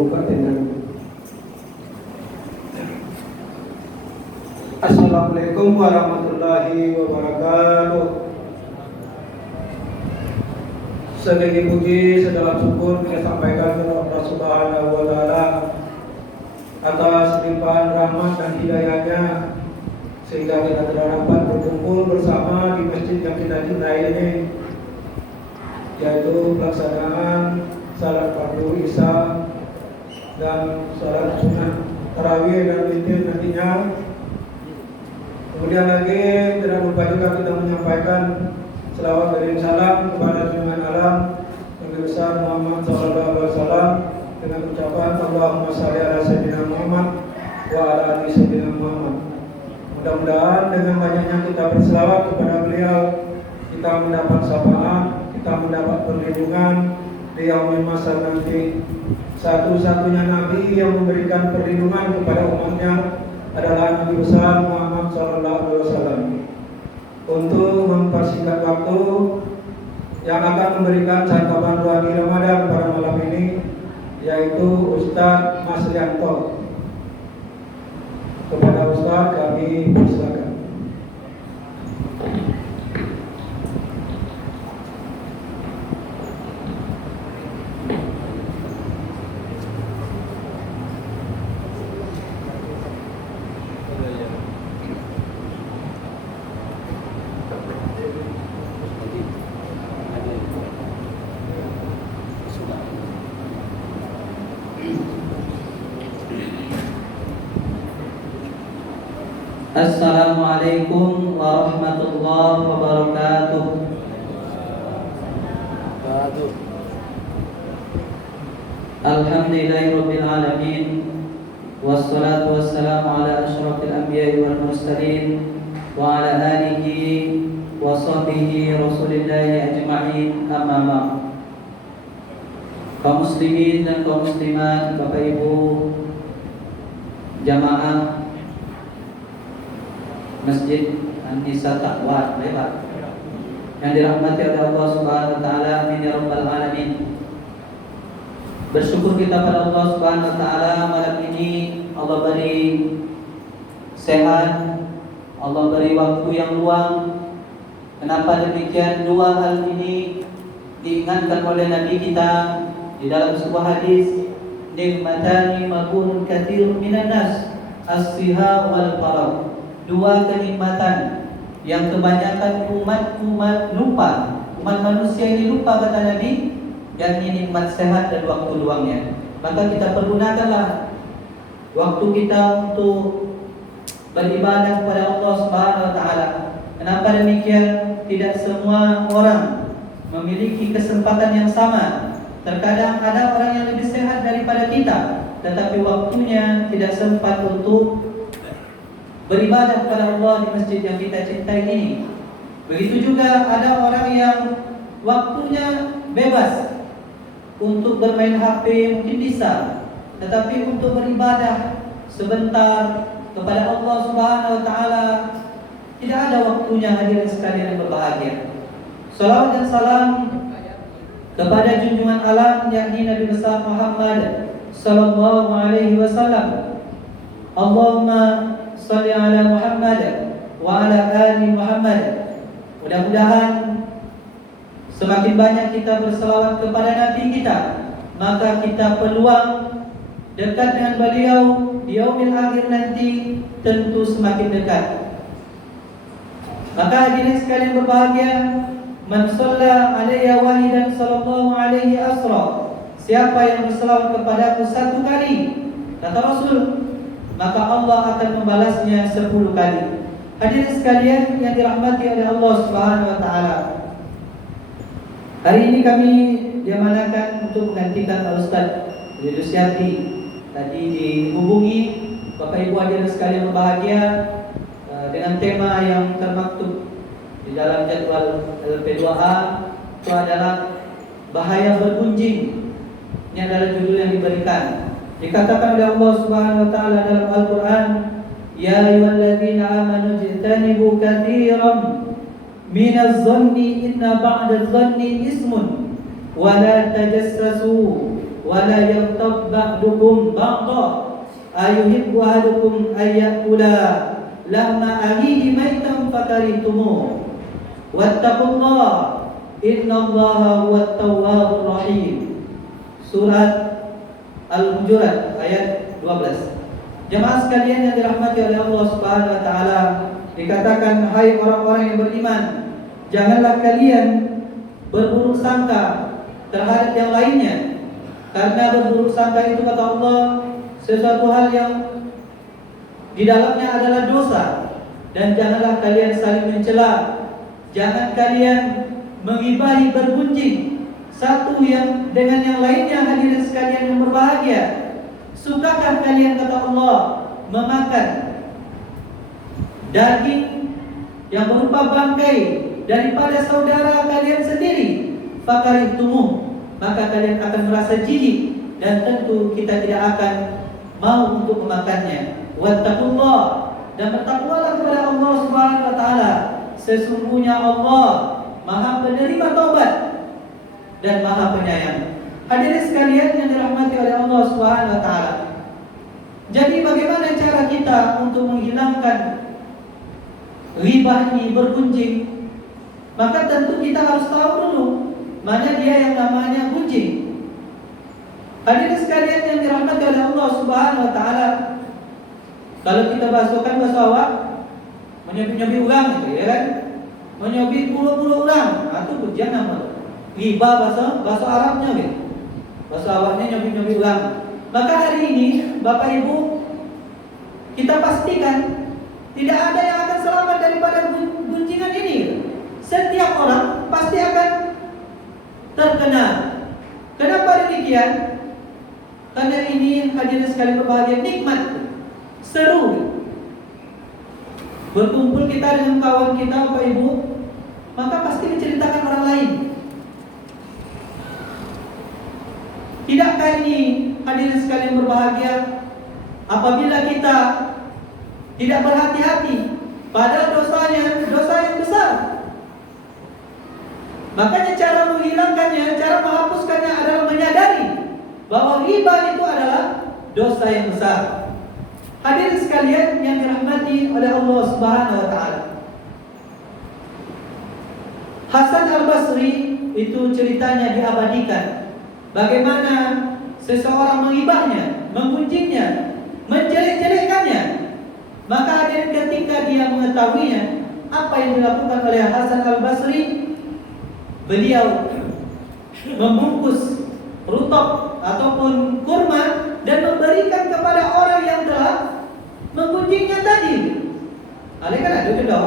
Kabupaten. Assalamualaikum warahmatullahi wabarakatuh. Segala puji, segala syukur kita sampaikan kepada Allah Subhanahu wa Ta'ala atas limpahan rahmat dan hidayahnya, sehingga kita dapat berkumpul bersama di masjid yang kita cintai ini, yaitu pelaksanaan salat fardu Isya dan salat sunnah tarawih dan witir nantinya. Kemudian lagi tidak lupa juga kita menyampaikan selawat dan salam kepada junjungan alam Nabi besar Muhammad SAW dengan ucapan Allahumma shalli ala sayyidina Muhammad wa ala ali sayyidina Muhammad. Mudah-mudahan dengan banyaknya kita berselawat kepada beliau, kita mendapat syafaat, kita mendapat perlindungan di yaumil mahsyar nanti. Satu-satunya nabi yang memberikan perlindungan kepada umatnya adalah Nabi besar Muhammad SAW. Untuk mempersingkat waktu, yang akan memberikan santapan rohani Ramadan pada malam ini yaitu Ustadz Mas Rianto. Kepada Ustadz kami persilakan. Assalamualaikum warahmatullahi wabarakatuh. Alhamdulillahirabbil alamin, wassalatu wassalamu ala asyrafil anbiya'i wal mursalin wa ala alihi wa sahbihi rasulillahi ajma'in, amma ba'd. Kaum muslimin dan kaum muslimat, Bapak Ibu jamaah Masjid An-Nisa Taqwa lewat yang dirahmati oleh Allah Subhanahu wa Ta'ala, amin ya rabbal alamin. Bersyukur kita pada Allah Subhanahu wa Ta'ala, malam ini Allah beri sehat, Allah beri waktu yang luang. Kenapa demikian? Dua hal ini diingatkan oleh Nabi kita di dalam sebuah hadis, nikmatani makunun katsirun minan nas, as-siha wal faragh. Dua kenikmatan yang kebanyakan umat lupa, umat manusia ini lupa, kata Nabi, yakni nikmat sehat dan waktu luangnya. Maka kita pergunakanlah waktu kita untuk beribadah kepada Allah Subhanahu wa Ta'ala. Kenapa demikian? Tidak semua orang memiliki kesempatan yang sama. Terkadang ada orang yang lebih sehat daripada kita, tetapi waktunya tidak sempat untuk beribadah kepada Allah di masjid yang kita cintai ini. Begitu juga ada orang yang waktunya bebas untuk bermain HP, mungkin bisa, tetapi untuk beribadah sebentar kepada Allah Subhanahu wa Ta'ala tidak ada waktunya. Hadirin sekalian yang berbahagia, salawat dan salam kepada junjungan alam yakni Nabi besar Muhammad sallallahu alaihi wasallam. Allahumma shalli ala Muhammad wa ala ali Muhammad. Mudah-mudahan semakin banyak kita berselawat kepada Nabi kita, maka kita peluang dekat dengan beliau di yaumil akhir nanti tentu semakin dekat. Maka hadirin sekalian berbahagia, man shalla alayya wahidan sallallahu alaihi asra, siapa yang berselawat kepadaku satu kali, kata Rasul, maka Allah akan membalasnya 10 kali. Hadirin sekalian yang dirahmati oleh Allah Subhanahu wa Ta'ala, hari ini kami diamanakan untuk menggantikan Pak Ustaz Yusyati. Tadi dihubungi Bapak Ibu hadirin sekalian berbahagia dengan tema yang termaktub di dalam jadwal LP2A, itu adalah bahaya bergunjing. Ini adalah judul yang diberikan. Dikatakan oleh Allah Subhanahu wa Ta'ala dalam Al-Quran, ya ayyuhalladzina amanu jtanibu katsiran minaz-zanni inna ba'daz-zanni ismun wa la tajassasu wa la yaghtab ba'dukum ba'dha ayuhibbu ahadukum ayyakula lahma akhihi maitan fakarihtumuh wattaqullaha innallaha huwat tawwabur rahim. Surat Al-Hujurat ayat 12. Jemaah sekalian yang dirahmati oleh Allah Subhanahu wa taala, dikatakan, hai orang-orang yang beriman, janganlah kalian berburuk sangka terhadap yang lainnya, karena berburuk sangka itu, kata Allah, sesuatu hal yang di dalamnya adalah dosa. Dan janganlah kalian saling mencela, jangan kalian menggibahi, bergunjing satu yang dengan yang lainnya. Hadirin sekalian yang berbahagia, sudahkah kalian, kata Allah, memakan daging yang berupa bangkai daripada saudara kalian sendiri? Fakarihtumuh, maka kalian akan merasa jijik dan tentu kita tidak akan mau untuk memakannya. Wattaqullah, dan bertakwalah kepada Allah Subhanahu wa taala. Sesungguhnya Allah Maha penerima taubat dan Maha penyayang. Hadirin sekalian yang dirahmati oleh Allah Subhanahu wa taala. Jadi bagaimana cara kita untuk menghilangkan ghibah ini, bergunjing? Maka tentu kita harus tahu dulu mana dia yang namanya gunjing. Hadirin sekalian yang dirahmati oleh Allah Subhanahu wa taala. Kalau kita basuhkan bahasa awak, menyobi-nyobi ulang gitu, ya kan? Menyobi puluh-puluh ulang, itu pujian nama. Ghibah bahasa Arabnya gitu. Bahasa awaknya nyobi-nyobi ulang. Maka hari ini Bapak Ibu, kita pastikan tidak ada yang akan selamat daripada gunjingan ini. Setiap orang pasti akan terkena. Kenapa demikian? Karena ini, hadirin sekalian berbahagia, nikmat, seru. Berkumpul kita dengan kawan kita, Bapak Ibu, maka pasti menceritakan orang lain. Tidakkah ini, hadirin sekalian berbahagia, apabila kita tidak berhati-hati, padahal dosanya dosa yang besar. Makanya cara menghilangkannya, cara menghapuskannya adalah menyadari bahwa riba itu adalah dosa yang besar. Hadirin sekalian yang dirahmati oleh Allah Subhanahu wa taala. Hasan Al-Basri itu ceritanya diabadikan. Bagaimana seseorang menghibahnya, menggunjingnya, menjelek-jelekannya. Maka hadirin ketika dia mengetahuinya, apa yang dilakukan oleh Hasan Al-Basri? Beliau membungkus rutab ataupun kurma dan memberikan kepada orang yang telah menggunjingnya tadi. Mereka ada juga,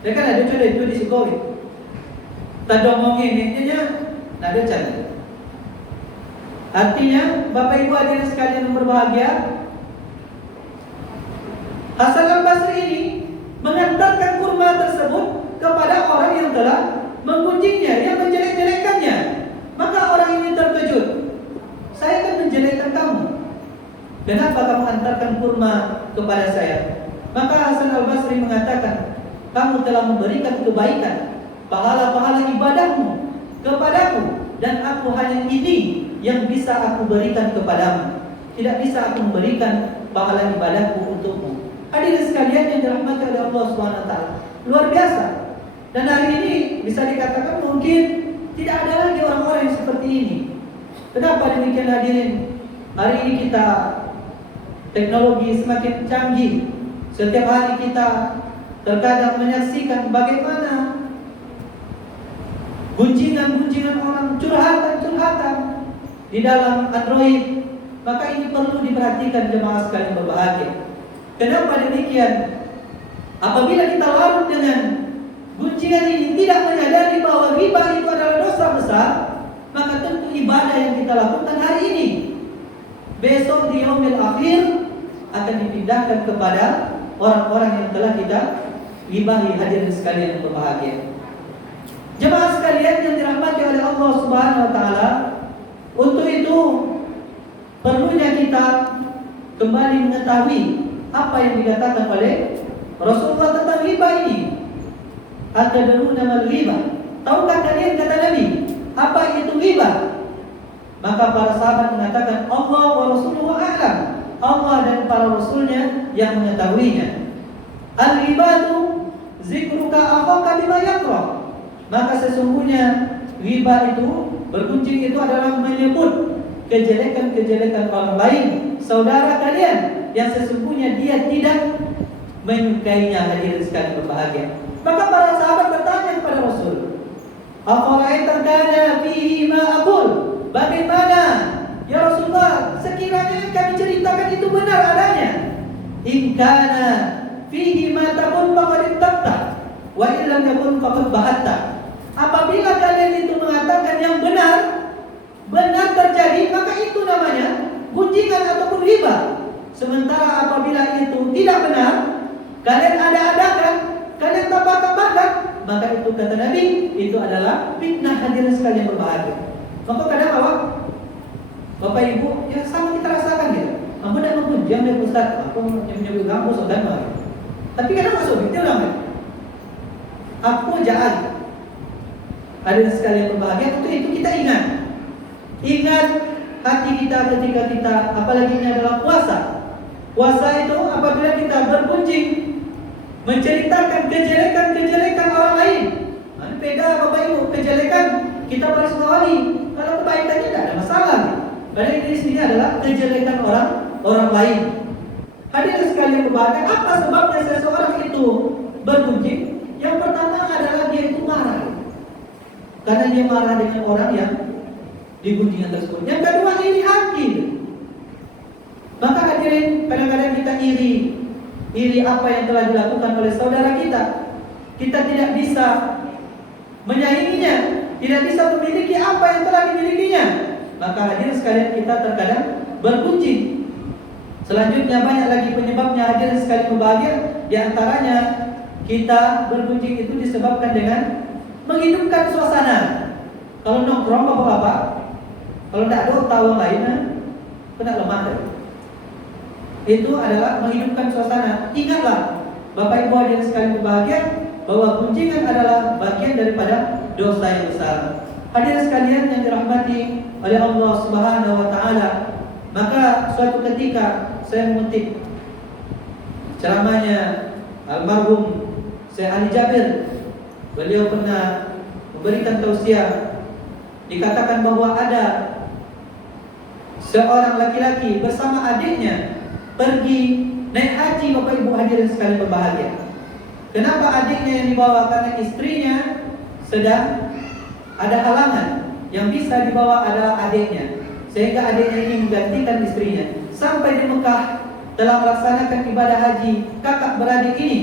mereka ada juga itu di Sikowi. Tadomongin ini ada cara. Artinya, Bapak Ibu hadirin sekalian yang berbahagia, Hasan Al-Basri ini mengantarkan kurma tersebut kepada orang yang telah menggunjingnya, yang menjelek-jelekannya. Maka orang ini terkejut. Saya akan menjelekkan kamu. Kenapa kamu antarkan kurma kepada saya? Maka Hasan Al-Basri mengatakan, kamu telah memberikan kebaikan, pahala-pahala ibadahmu kepadaku, dan aku hanya ini yang bisa aku berikan kepadamu. Tidak bisa aku memberikan pahala ibadahku untukmu. Hadirin sekalian yang dirahmati oleh Allah Subhanahu wa taala, luar biasa. Dan hari ini bisa dikatakan mungkin tidak ada lagi orang-orang yang seperti ini. Kenapa demikian hadirin? Hari ini kita teknologi semakin canggih. Setiap hari kita terkadang menyaksikan bagaimana gunjingan-gunjingan orang, curhatan-curhatan di dalam Android. Maka ini perlu diperhatikan jemaah sekalian berbahagia. Kenapa demikian? Apabila kita larut dengan gunjingan ini, tidak menyadari bahwa riba itu adalah dosa besar, maka tentu ibadah yang kita lakukan hari ini, besok di yaumil akhir akan dipindahkan kepada orang-orang yang telah kita ribahi. Hadirin sekalian yang berbahagia, jemaah sekalian yang dirahmati oleh Allah Subhanahu wa taala, untuk itu perlunya kita kembali mengetahui apa yang dikatakan oleh Rasulullah tentang riba ini. Atadruna mal riba? Tahukah kalian, kata Nabi, apa itu riba? Maka para sahabat mengatakan Allah wa rasuluhu a'lam. Allah dan para rasulnya yang mengetahuinya. Al-ghibatu zikruka akhaka bima yakrah. Maka sesungguhnya ghibah itu, bergunjing itu adalah menyebut kejelekan-kejelekan orang lain, saudara kalian yang sesungguhnya dia tidak menyukainya. Hadirin sekalian berbahagia. Maka para sahabat bertanya kepada Rasul, "Afara'aita kana fihi ma aqul?" Bagaimana ya Rasulullah, sekiranya kami ceritakan itu benar adanya? In kana fihi ma taqul faqad ittaqta wa illam yakun faqad bahatta. Apabila kalian itu mengatakan yang benar terjadi, maka itu namanya gunjingan ataupun riba. Sementara apabila itu tidak benar, kalian ada-adakan, kalian tambah-tambahkan, maka itu kata Nabi, itu adalah fitnah. Hadirin sekalian berbahagia. Maka kadang Bapak Ibu, ya sama kita rasakan gitu. Ampun dan ampun, jangan Ustaz, aku menyebut kamu saudara. Tapi kadang masuk itu lah. Aku jahat. Hadirin sekalian berbahagia, untuk itu kita ingat hati kita ketika kita, apalagi ini adalah puasa. Puasa itu apabila kita bergunjing menceritakan kejelekan-kejelekan orang lain. Nah, beda Bapak Ibu, kejelekan kita baris bawahi. Kalau kebaikannya tidak ada masalah. Padahal ini di sini adalah kejelekan orang lain. Hadirin sekalian berbahagia, apa sebabnya seseorang itu bergunjing? Yang pertama adalah dia itu marah. Karena dia marah dengan orang yang digunjingan tersebut. Yang kedua, iri hati. Maka hadirin, kadang-kadang kita iri apa yang telah dilakukan oleh saudara kita. Kita tidak bisa menyainginya, tidak bisa memiliki apa yang telah dimilikinya. Maka hadirin sekalian, kita terkadang bergunjing. Selanjutnya banyak lagi penyebabnya, hadirin sekalian berbahagia. Di antaranya kita bergunjing itu disebabkan dengan menghidupkan suasana. Kalau nongkrong bapak-bapak, kalau tidak ada tahu lain, kena lemah. Itu adalah menghidupkan suasana. Ingatlah Bapak Ibu hadirin sekalian berbahagia, bahwa gunjingan adalah bagian daripada dosa yang besar. Hadirin sekalian yang dirahmati oleh Allah Subhanahu wa taala, maka suatu ketika saya mengutip ceramahnya almarhum Syekh Ali Jabir. Beliau pernah memberikan tausiah, dikatakan bahwa ada seorang laki-laki bersama adiknya pergi naik haji. Bapak Ibu hadirin sekalian berbahagia. Kenapa adiknya yang dibawa? Karena istrinya sedang ada halangan. Yang bisa dibawa adalah adiknya, sehingga adiknya ini menggantikan istrinya. Sampai di Mekah telah melaksanakan ibadah haji kakak beradik ini.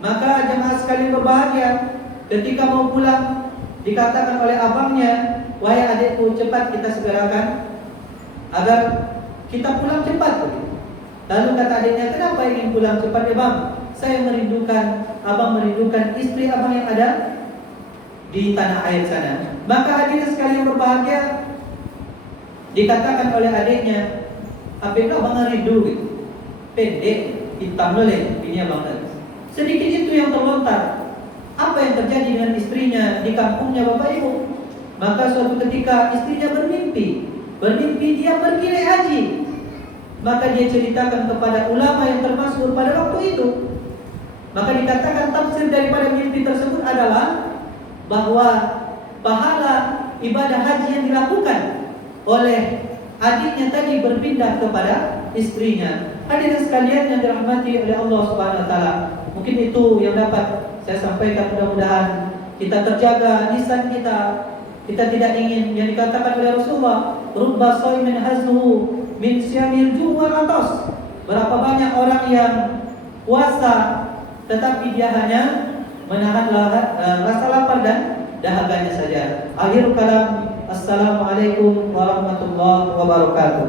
Maka jemaah sekalian berbahagia, ketika mau pulang dikatakan oleh abangnya, "Wahai adikku, cepat kita segerakan agar kita pulang cepat." Lalu kata adiknya, "Kenapa ingin pulang cepat ya bang?" "Saya merindukan, abang merindukan istri abang yang ada di tanah air sana." Maka hadirin sekalian berbahagia, dikatakan oleh adiknya, "Apakah abang rindu gitu? Pendek, hitam leleh, ini abang." Sedikit itu yang terlontar. Apa yang terjadi dengan istrinya di kampungnya Bapak Ibu? Maka suatu ketika istrinya bermimpi dia pergi naik haji. Maka dia ceritakan kepada ulama yang termasuk pada waktu itu. Maka dikatakan tafsir daripada mimpi tersebut adalah bahwa pahala ibadah haji yang dilakukan oleh adiknya tadi berpindah kepada istrinya. Hadirin sekalian yang dirahmati oleh Allah Subhanahu wa taala, mungkin itu yang dapat saya sampaikan. Mudah-mudahan kita terjaga lisan kita. Kita tidak ingin yang dikatakan oleh Rasulullah, rubba shaimin haznuhu min syamil ju' wal atas. Berapa banyak orang yang puasa tetapi dia hanya menahan rasa lapar dan dahaganya saja. Akhir kalam, assalamualaikum warahmatullahi wabarakatuh.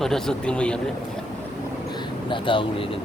Kau dah sunting mayat ya? Tak tahu ni kan.